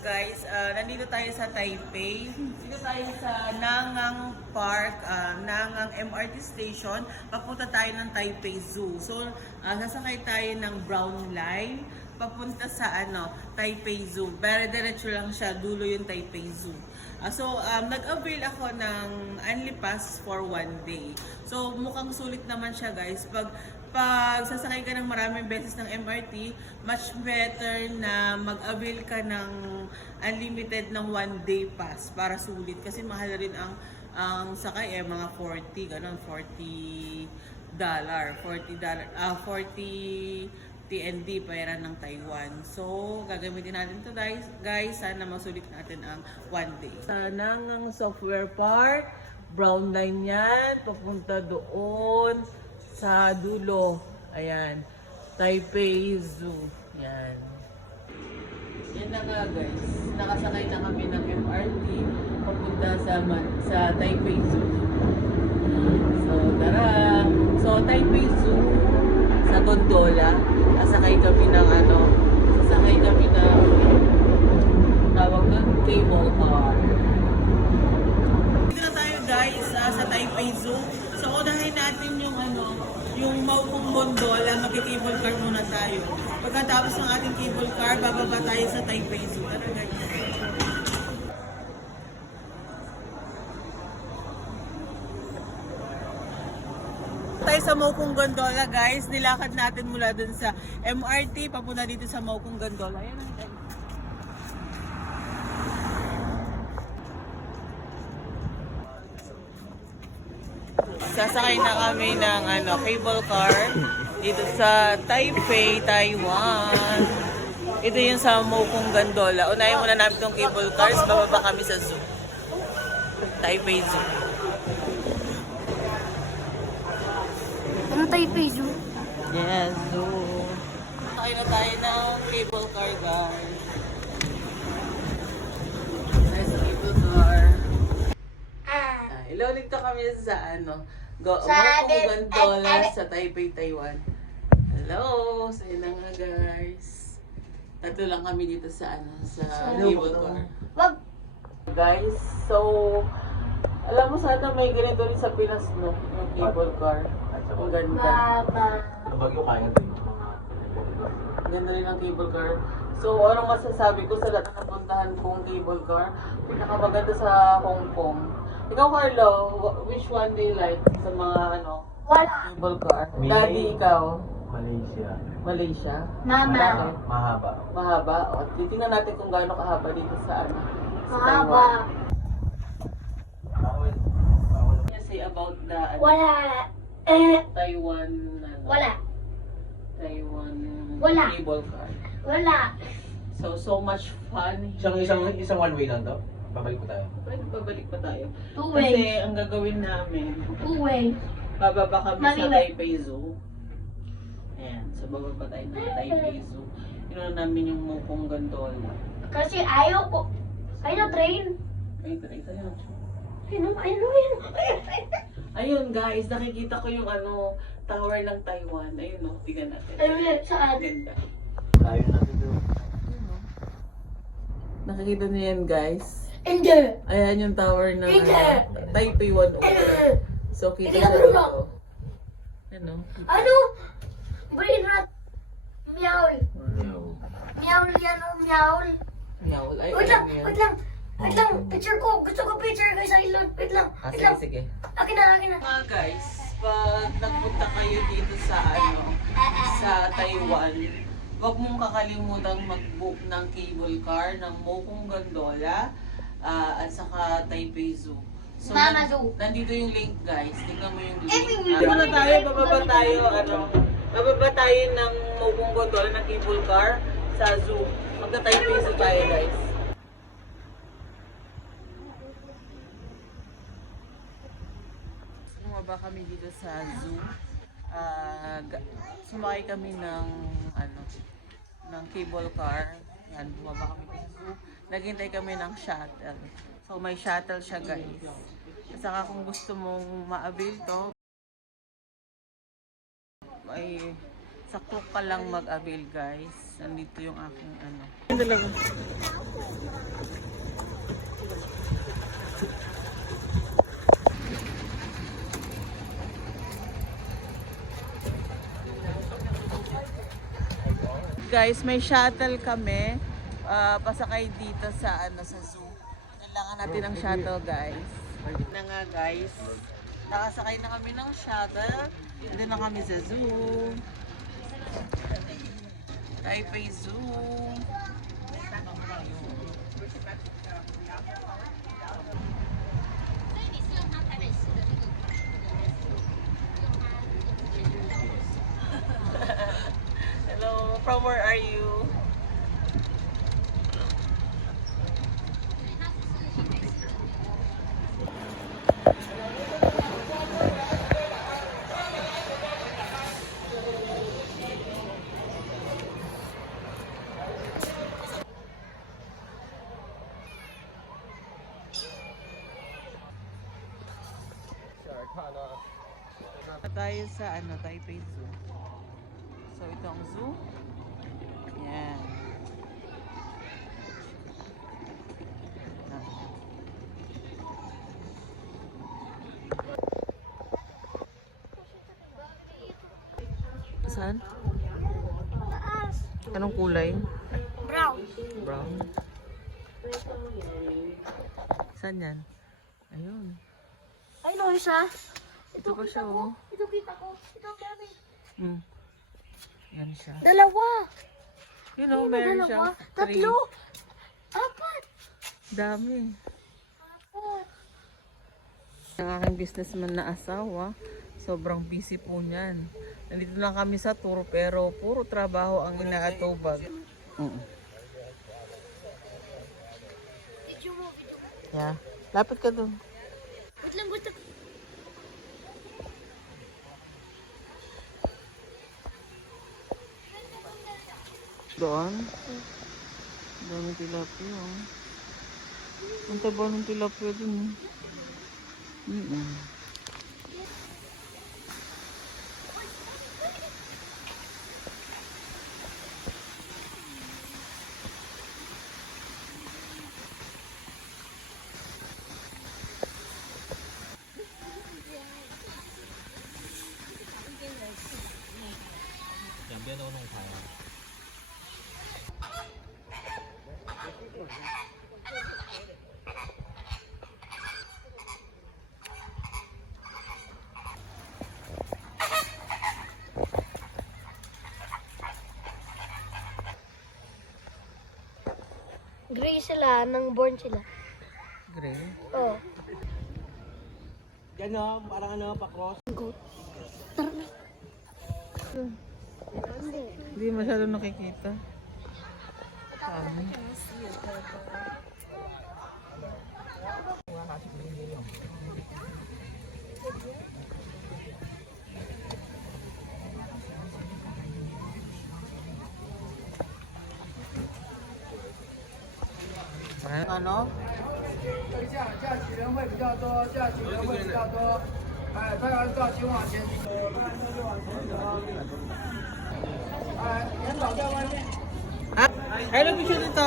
Guys, nandito tayo sa Taipei. Dito tayo sa Nangang Park, Nangang MRT Station. Papunta tayo ng Taipei Zoo. So, sasakay tayo ng Brown Line papunta sa Taipei Zoo. Pero diretso lang siya, dulo yung Taipei Zoo. Nag-avail ako ng Only Pass for 1 day. So, mukhang sulit naman siya, guys. Pag sasakay ka ng maraming beses ng MRT, much better na mag-avail ka ng unlimited ng 1 day pass para sulit. Kasi mahal rin ang sakay mga 40, ganun, $40. $40 TND pera ng Taiwan. So, gagamitin natin to guys. Sana masulit natin ang 1 day. Sa Nangang Software Park, Brown Line yan. Papunta doon sa dulo. Ayan. Taipei Zoo. Yan. Yan na nga guys. Nakasakay na kami ng MRT papunta sa Taipei Zoo. So, tara! So, Taipei Zoo sa gondola. Sasakay kami ng tawag doon, cable car. Dito na tayo guys sa Taipei Zoo. So unahin natin yung maupong gondola, mag-cable car muna tayo. Pagkatapos ng ating cable car, bababa tayo sa Taipei Zoo. Tara guys. Tayo sa Maupong Gondola guys, nilakad natin mula dun sa MRT papunta dito sa Maupong Gondola. Ayan ang tayo. Sasakay na kami ng cable car dito sa Taipei, Taiwan. Ito yung sa Maupong Gondola. Unahin muna namin itong cable cars, bababa kami sa zoo. Taipei Zoo. Ano Taipei Zoo? Yes, zoo. Sakay na tayo ng cable car, guys. Nice cable car. Ilolid to kami sa Maupong Gondola sa Taipei, Taiwan. Hello! Sa'yo na nga, guys. Tatlo lang kami dito sa cable car. Wag! Guys, so alam mo sana may ganito rin sa Pinas, no? Yung cable car. Ang ganda. Bagyo kaya din. Ganda rin ang cable car. So, anong masasabi ko sa lahat na napuntahan kong cable car? Pinakamaganda sa Hong Kong. Ikaw, Carlo, which one do you like sa mga Wala. cable car? Mini. Daddy, ikaw? Malaysia. Malaysia? Mama. Bakit? Mahaba. Mahaba? O, titingnan natin kung gaano kahaba dito sa sa Mahaba. Taiwan. Bawal. What can you say about the Wala. Taiwan Wala. Taiwan Wala. cable car? Wala. So much fun. Isang one way lang to. Babalik ko tayo. Pwede babalik pa tayo. Two Kasi ways. ang gagawin namin, Two ways. bababa kami sa Mami, Taipei Zoo. Ayan, so bababa tayo ng Taipei Zoo. Yun namin yung Maupong Gondola. Kasi ayaw ko. Ayaw train. Ay, tayo. Ayun. Ayun guys, nakikita ko yung tower ng Taiwan. Ayun tignan natin. Ayun, saan? Ganda. Tayo natin doon. Nakikita niyo yan guys. Hindi. Ayan yung tower ng Taipei 101. So kita Hindi siya ka dito. Ano? Brain rat. Meow. No. Meow yan o meow. Meow. Ay, Wait lang. Picture ko. Gusto ko picture guys. Wait lang. sige. Akin na. Mga guys, pag nagpunta kayo dito sa Taiwan, huwag mong kakalimutang mag-book ng cable car ng Maupong Gondola at saka Taipei Zoo. So, Mama Zoo. Nandito yung link guys. Tingnan mo yung link. Everywhere. Bababa tayo ng Maupong Gondola ng cable car sa zoo. Magka-Taipei Zoo tayo guys. Bumaba kami dito sa zoo. Sumakay kami ng cable car. Yan, bumaba kami sa zoo. Naghintay kami ng shuttle. So may shuttle siya guys. At saka kung gusto mong ma-avail to, ay sakto ka lang mag-avail guys. Nandito yung aking guys, may shuttle kami. Pasakay dito sa sa zoo. Kailangan natin ng shuttle guys. Na nga guys, nakasakay na kami ng shuttle. Dito na kami sa zoo. Taipei Zoo. Hello, from where are you? Tayo sa Taipei Zoo. So ito ang zoo. Yan. Saan? Taas. Anong kulay? Brown. Brown. Saan yan? Ayun. Ay, no, isa. Ito pa siya, oh. Ito kita ko. Ito ang dami. Yan siya. Dalawa. You know, meron siya. Dalawa. Tatlo. Apat. Dami. Apat. Ang aking businessman na asawa, sobrang busy po niyan. Nandito lang kami sa tour pero puro trabaho ang inaatubag. Video mo. Yeah. Lapit ka dun. Wait lang, gusto. Doon? Dami tilapia. Ang taba ng tilapia dun. Gray sila, nang born sila. Gray. Oh. Yan parang pa-cross. Tara na. Hindi masyado nakikita. Sabi. Ano? 驾驶人会比较多，驾驶人会比较多。哎，拍完照请往前走，拍完照就往前走。哎，人倒在外面。 Ay, nag-shoot ito.